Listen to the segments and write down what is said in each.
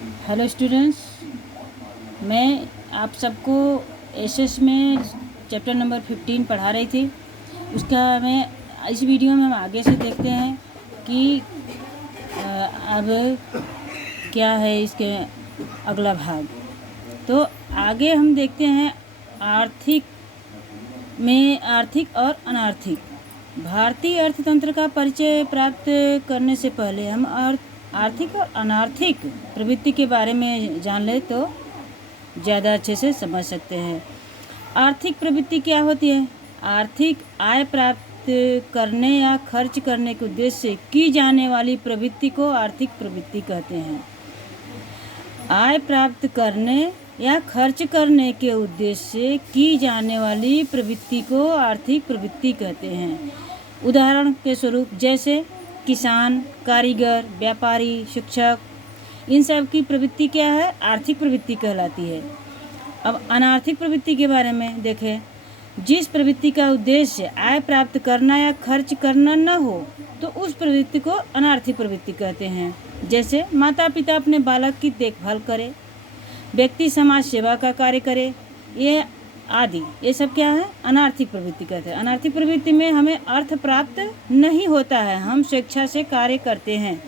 Hello students, मैं आप सबको एसएस में चैप्टर नंबर 15 पढ़ा रही थी। उसका मैं इस वीडियो में हम आगे से देखते हैं कि अब क्या है इसके अगला भाग। तो आगे हम देखते हैं आर्थिक और अनार्थिक। भारतीय अर्थतंत्र का परिचय प्राप्त करने से पहले हम आर्थिक और अनार्थिक प्रवृत्ति के बारे में जान ले तो ज़्यादा अच्छे से समझ सकते हैं। आर्थिक प्रवृत्ति क्या होती है? आर्थिक आय प्राप्त करने या खर्च करने के उद्देश्य से की जाने वाली प्रवृत्ति को आर्थिक प्रवृत्ति कहते हैं। आय प्राप्त करने या खर्च करने के उद्देश्य से की जाने वाली प्रवृत्ति को आर्थिक प्रवृत्ति कहते हैं। उदाहरण के स्वरूप जैसे किसान, कारीगर, व्यापारी, शिक्षक, इन सब की प्रवृत्ति क्या है? आर्थिक प्रवृत्ति कहलाती है। अब अनार्थिक प्रवृत्ति के बारे में देखें। जिस प्रवृत्ति का उद्देश्य आय प्राप्त करना या खर्च करना न हो तो उस प्रवृत्ति को अनार्थिक प्रवृत्ति कहते हैं। जैसे माता पिता अपने बालक की देखभाल करे, व्यक्ति समाज सेवा का कार्य करे, ये आदि, ये सब क्या है? अनार्थिक प्रवृत्ति कहते हैं। अनार्थिक प्रवृत्ति में हमें अर्थ प्राप्त नहीं होता है। हम स्वेच्छा से कार्य करते हैं,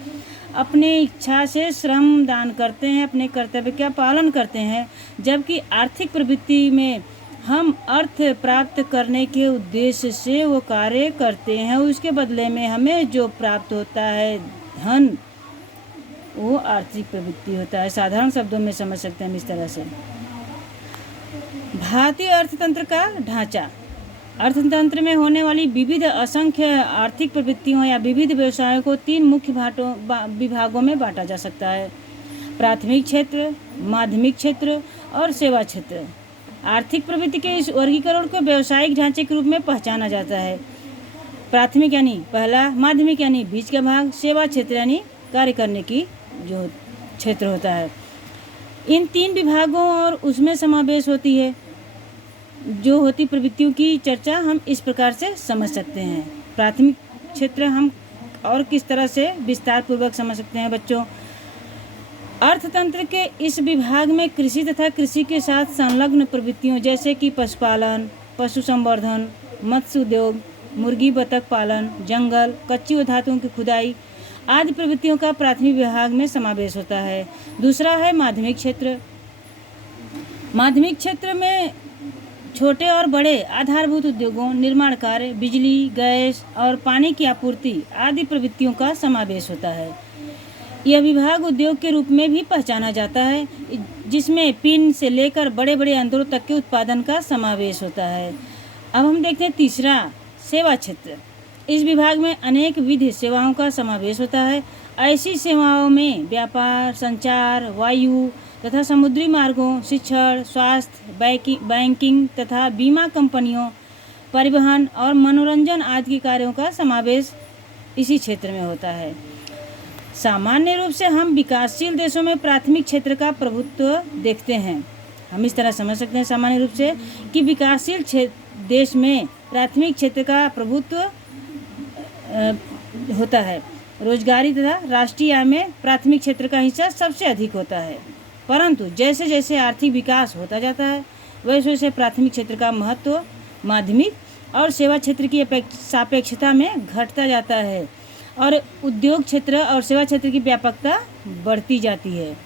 अपने इच्छा से श्रम दान करते हैं, अपने कर्तव्य का पालन करते हैं। जबकि आर्थिक प्रवृत्ति में हम अर्थ प्राप्त करने के उद्देश्य से वो कार्य करते हैं, उसके बदले में हमें जो प्राप्त होता है धन, वो आर्थिक प्रवृत्ति होता है। साधारण शब्दों में समझ सकते हैं हम इस तरह से। भारतीय अर्थतंत्र का ढांचा। अर्थतंत्र में होने वाली विविध असंख्य आर्थिक प्रवृत्तियों या विविध व्यवसायों को 3 मुख्य विभागों में बांटा जा सकता है: प्राथमिक क्षेत्र, माध्यमिक क्षेत्र और सेवा क्षेत्र। आर्थिक प्रवृत्ति के इस वर्गीकरण को व्यावसायिक ढांचे के रूप में पहचाना जाता है। प्राथमिक यानी पहला, माध्यमिक यानी बीच का भाग, सेवा क्षेत्र यानी कार्य करने की जो क्षेत्र होता है। इन 3 विभागों और उसमें समावेश होती है जो होती प्रवृत्तियों की चर्चा हम इस प्रकार से समझ सकते हैं। प्राथमिक क्षेत्र हम और किस तरह से विस्तार पूर्वक समझ सकते हैं बच्चों। अर्थतंत्र के इस विभाग में कृषि तथा कृषि के साथ संलग्न प्रवृत्तियों जैसे कि पशुपालन, पशु संवर्धन, मत्स्य उद्योग, मुर्गी बतख पालन, जंगल, कच्ची धातुओं की खुदाई आदि प्रवृत्तियों का प्राथमिक विभाग में समावेश होता है। दूसरा है माध्यमिक क्षेत्र। माध्यमिक क्षेत्र में छोटे और बड़े आधारभूत उद्योगों, निर्माण कार्य, बिजली, गैस और पानी की आपूर्ति आदि प्रवृत्तियों का समावेश होता है। यह विभाग उद्योग के रूप में भी पहचाना जाता है, जिसमें पिन से लेकर बड़े बड़े यंत्रों तक के उत्पादन का समावेश होता है। अब हम देखते हैं तीसरा, सेवा क्षेत्र। इस विभाग में अनेक विध सेवाओं का समावेश होता है। ऐसी सेवाओं में व्यापार, संचार, वायु तथा समुद्री मार्गों, शिक्षण, स्वास्थ्य, बैंकिंग तथा बीमा कंपनियों, परिवहन और मनोरंजन आदि के कार्यों का समावेश इसी क्षेत्र में होता है। सामान्य रूप से हम विकासशील देशों में प्राथमिक क्षेत्र का प्रभुत्व देखते हैं। हम इस तरह समझ सकते हैं सामान्य रूप से कि विकासशील देश में प्राथमिक क्षेत्र का प्रभुत्व होता है। रोजगारी तथा राष्ट्रीय आय में प्राथमिक क्षेत्र का हिस्सा सबसे अधिक होता है। परंतु जैसे जैसे आर्थिक विकास होता जाता है वैसे वैसे प्राथमिक क्षेत्र का महत्व माध्यमिक और सेवा क्षेत्र की सापेक्षता में घटता जाता है और उद्योग क्षेत्र और सेवा क्षेत्र की व्यापकता बढ़ती जाती है।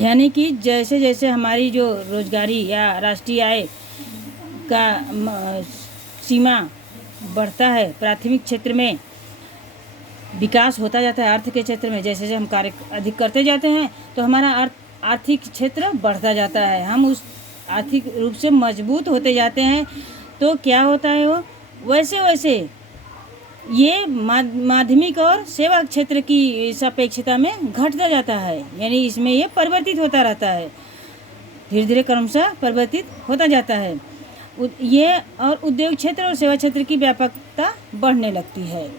यानी कि जैसे जैसे हमारी जो रोजगारी या राष्ट्रीय आय का सीमा बढ़ता है, प्राथमिक क्षेत्र में विकास होता जाता है, अर्थ के क्षेत्र में जैसे जैसे हम कार्य अधिक करते जाते हैं तो हमारा आर्थिक क्षेत्र बढ़ता जाता है, हम उस आर्थिक रूप से मजबूत होते जाते हैं। तो क्या होता है वो वैसे वैसे ये माध्यमिक और सेवा क्षेत्र की सापेक्षता में घटता जाता है, यानी इसमें ये परिवर्तित होता रहता है, धीरे धीरे क्रमशः परिवर्तित होता जाता है। ये और उद्योग क्षेत्र और सेवा क्षेत्र की व्यापकता बढ़ने लगती है।